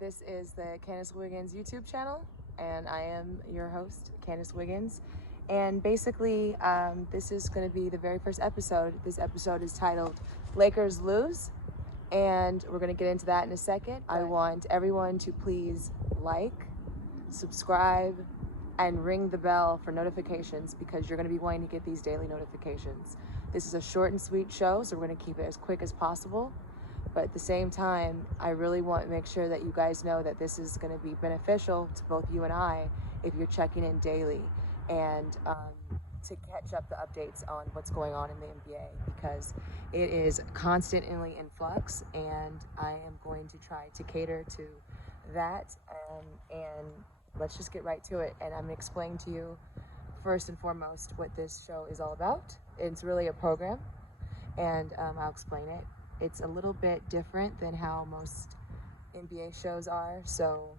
This is the Candice Wiggins YouTube channel, and I am your host, Candice Wiggins. And basically, this is going to be the very first episode. This episode is titled Lakers Lose, and we're going to get into that in a second. I want everyone to please like, subscribe, and ring the bell for notifications because you're going to be wanting to get these daily notifications. This is a short and sweet show, so we're going to keep it as quick as possible. But at the same time, I really want to make sure that you guys know that this is going to be beneficial to both you and I if you're checking in daily and to catch up the updates on what's going on in the NBA, because it is constantly in flux, and I am going to try to cater to that. And let's just get right to it. And I'm going to explain to you first and foremost what this show is all about. It's really a program, and I'll explain it. It's a little bit different than how most NBA shows are, so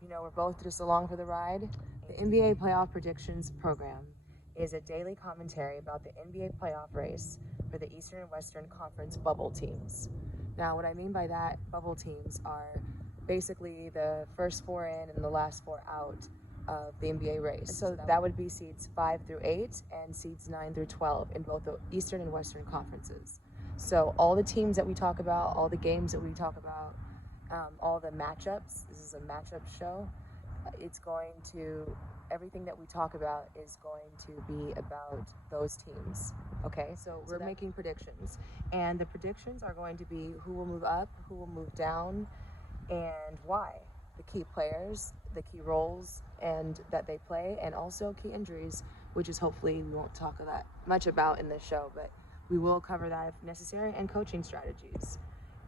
we're both just along for the ride. The NBA Playoff Predictions program is a daily commentary about the NBA playoff race for the Eastern and Western Conference bubble teams. Now, what I mean by that, bubble teams are basically the first four in and the last four out of the NBA race. So that would be seeds 5 through 8 and seeds 9 through 12 in both the Eastern and Western conferences. So all the teams that we talk about, all the games that we talk about, all the matchups, this is a matchup show, everything that we talk about is going to be about those teams, okay? So we're making predictions, and the predictions are going to be who will move up, who will move down, and why. The key players, the key roles and that they play, and also key injuries, which is hopefully we won't talk that much about in this show, but we will cover that if necessary, and coaching strategies.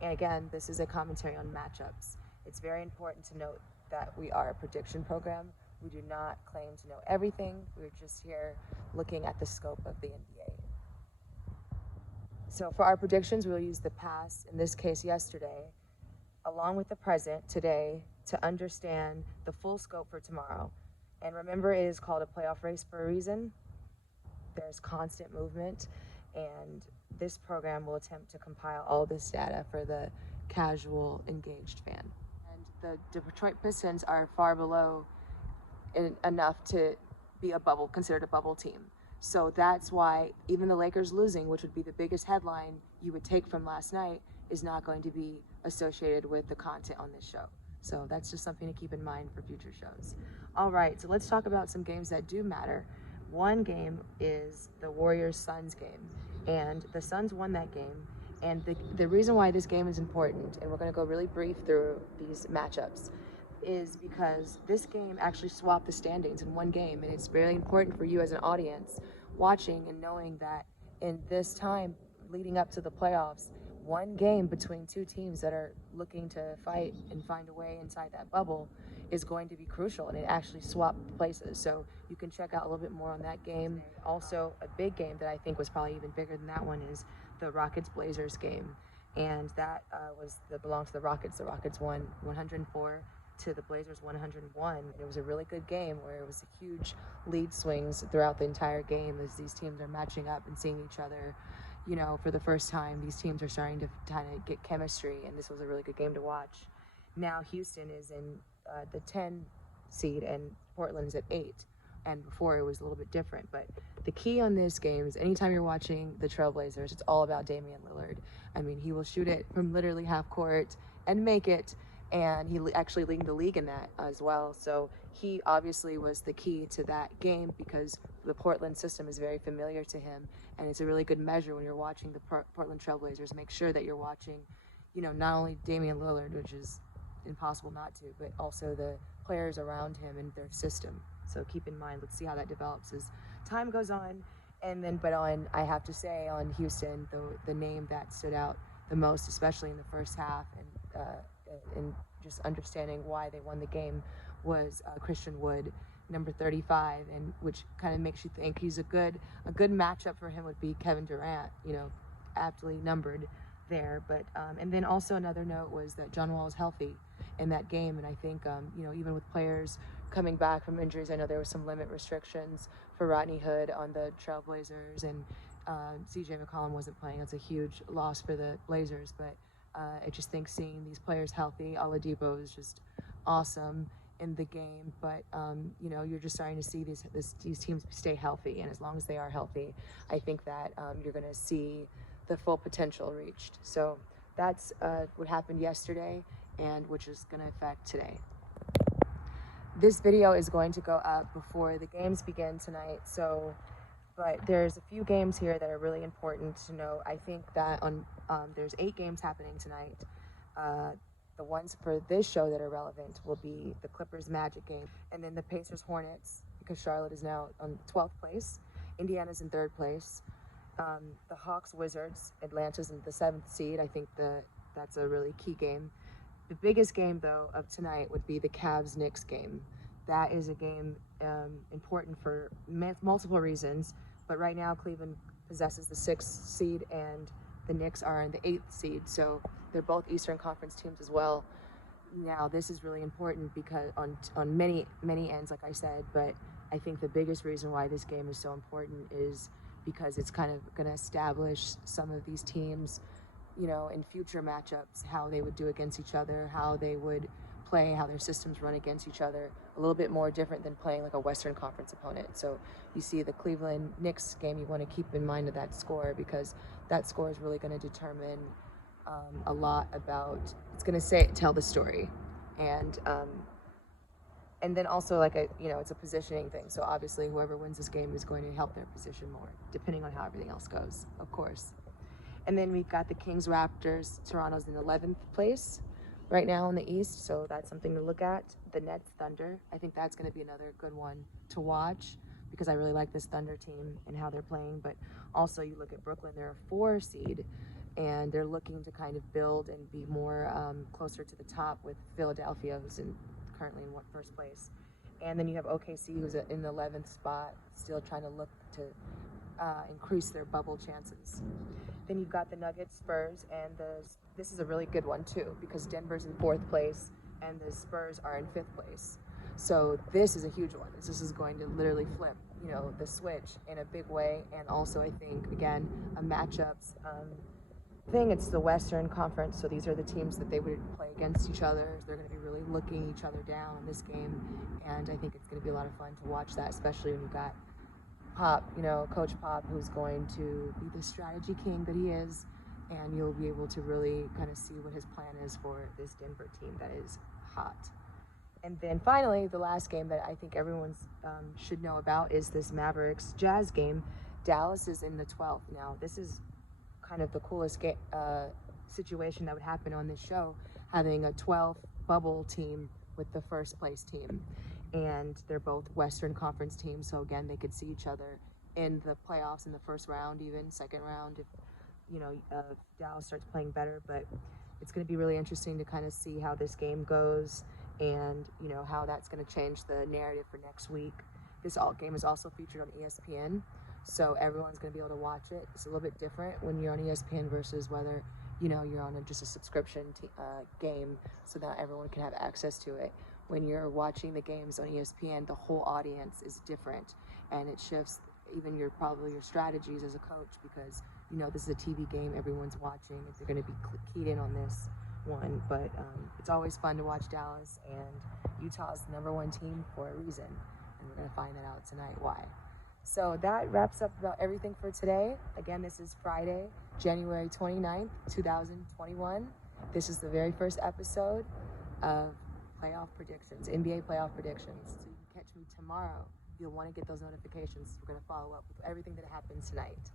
And again, this is a commentary on matchups. It's very important to note that we are a prediction program. We do not claim to know everything. We're just here looking at the scope of the NBA. So for our predictions, we'll use the past, in this case yesterday, along with the present, today, to understand the full scope for tomorrow. And remember, it is called a playoff race for a reason. There's constant movement, and this program will attempt to compile all this data for the casual, engaged fan. And the Detroit Pistons are far below enough to be considered a bubble team. So that's why even the Lakers losing, which would be the biggest headline you would take from last night, is not going to be associated with the content on this show. So that's just something to keep in mind for future shows. All right, so let's talk about some games that do matter. One game is the Warriors-Suns game, and the Suns won that game. And the reason why this game is important, and we're going to go really brief through these matchups, is because this game actually swapped the standings in one game, and it's very important for you as an audience watching and knowing that in this time leading up to the playoffs, one game between two teams that are looking to fight and find a way inside that bubble is going to be crucial, and it actually swapped places. So you can check out a little bit more on that game. Also, a big game that I think was probably even bigger than that one is the Rockets-Blazers game, and that belonged to the Rockets. The Rockets won 104 to the Blazers 101. It was a really good game where it was huge lead swings throughout the entire game as these teams are matching up and seeing each other. For the first time, these teams are starting to kind of get chemistry, and this was a really good game to watch. Now Houston is in the 10 seed, and Portland is at 8. And before it was a little bit different. But the key on this game is anytime you're watching the Trailblazers, it's all about Damian Lillard. I mean, he will shoot it from literally half court and make it. And he actually leading the league in that as well. So he obviously was the key to that game because the Portland system is very familiar to him. And it's a really good measure when you're watching the Portland Trailblazers. Make sure that you're watching, not only Damian Lillard, which is impossible not to, but also the players around him and their system. So keep in mind, let's see how that develops as time goes on. And then, I have to say on Houston, the name that stood out the most, especially in the first half, and just understanding why they won the game, was Christian Wood, number 35, and which kind of makes you think a good matchup for him would be Kevin Durant, aptly numbered there. But and then also another note was that John Wall is healthy in that game, and I think even with players coming back from injuries, I know there were some limit restrictions for Rodney Hood on the Trailblazers, and CJ McCollum wasn't playing. It's a huge loss for the Blazers, but I just think seeing these players healthy, Oladipo is just awesome in the game, but you know, you're just starting to see these teams stay healthy, and as long as they are healthy, I think that you're going to see the full potential reached. So that's what happened yesterday, and which is going to affect today. This video is going to go up before the games begin tonight, so but there's a few games here that are really important to know. I think that there's 8 games happening tonight. The ones for this show that are relevant will be the Clippers Magic game, and then the Pacers Hornets, because Charlotte is now on 12th place, Indiana's in 3rd place, the Hawks Wizards, Atlanta's in the 7th seed. I think that's a really key game. The biggest game though of tonight would be the Cavs Knicks game. That is a game important for multiple reasons, but right now Cleveland possesses the 6th seed and the Knicks are in the 8th seed, so they're both Eastern Conference teams as well. Now this is really important because on many ends, like I said, but I think the biggest reason why this game is so important is because it's kind of going to establish some of these teams, you know, in future matchups, how they would do against each other, how they would play, how their systems run against each other, a little bit more different than playing like a Western Conference opponent. So you see the Cleveland Knicks game, you want to keep in mind of that score, because that score is really going to determine a lot about, it's going to tell the story. And then also, like, it's a positioning thing. So obviously whoever wins this game is going to help their position more, depending on how everything else goes, of course. And then we've got the Kings Raptors. Toronto's in 11th place right now in the East, so that's something to look at. The Nets Thunder, I think that's going to be another good one to watch, because I really like this Thunder team and how they're playing. But also you look at Brooklyn, they're a 4 seed, and they're looking to kind of build and be more closer to the top, with Philadelphia, who's currently in 1st place. And then you have OKC, who's in the 11th spot, still trying to look to increase their bubble chances. Then you've got the Nuggets, Spurs, and this is a really good one too, because Denver's in 4th place and the Spurs are in 5th place. So this is a huge one. This is going to literally flip, you know, the switch in a big way. And also I think, again, a matchups thing. It's the Western Conference, so these are the teams that they would play against each other. They're going to be really looking each other down in this game, and I think it's going to be a lot of fun to watch that, especially when you've got Pop, you know, Coach Pop, who's going to be the strategy king that he is, and you'll be able to really kind of see what his plan is for this Denver team that is hot. And then finally, the last game that I think everyone should know about is this Mavericks Jazz game. Dallas is in the 12th now. This is kind of the coolest situation that would happen on this show, having a 12th bubble team with the 1st place team. And they're both Western Conference teams, so again, they could see each other in the playoffs in the 1st round, even 2nd round, if Dallas starts playing better. But it's going to be really interesting to kind of see how this game goes, and how that's going to change the narrative for next week. This game is also featured on ESPN, so everyone's going to be able to watch it. It's a little bit different when you're on ESPN versus whether you're on just a subscription game, so that everyone can have access to it. When you're watching the games on ESPN, the whole audience is different, and it shifts even your strategies as a coach, because this is a TV game everyone's watching, if they're going to be keyed in on this one. But it's always fun to watch Dallas, and Utah's the #1 team for a reason, and we're going to find that out tonight why. So that wraps up about everything for today. Again, this is Friday, January 29th, 2021. This is the very first episode of playoff predictions, NBA playoff predictions. So you can catch me tomorrow. You'll want to get those notifications. We're going to follow up with everything that happens tonight.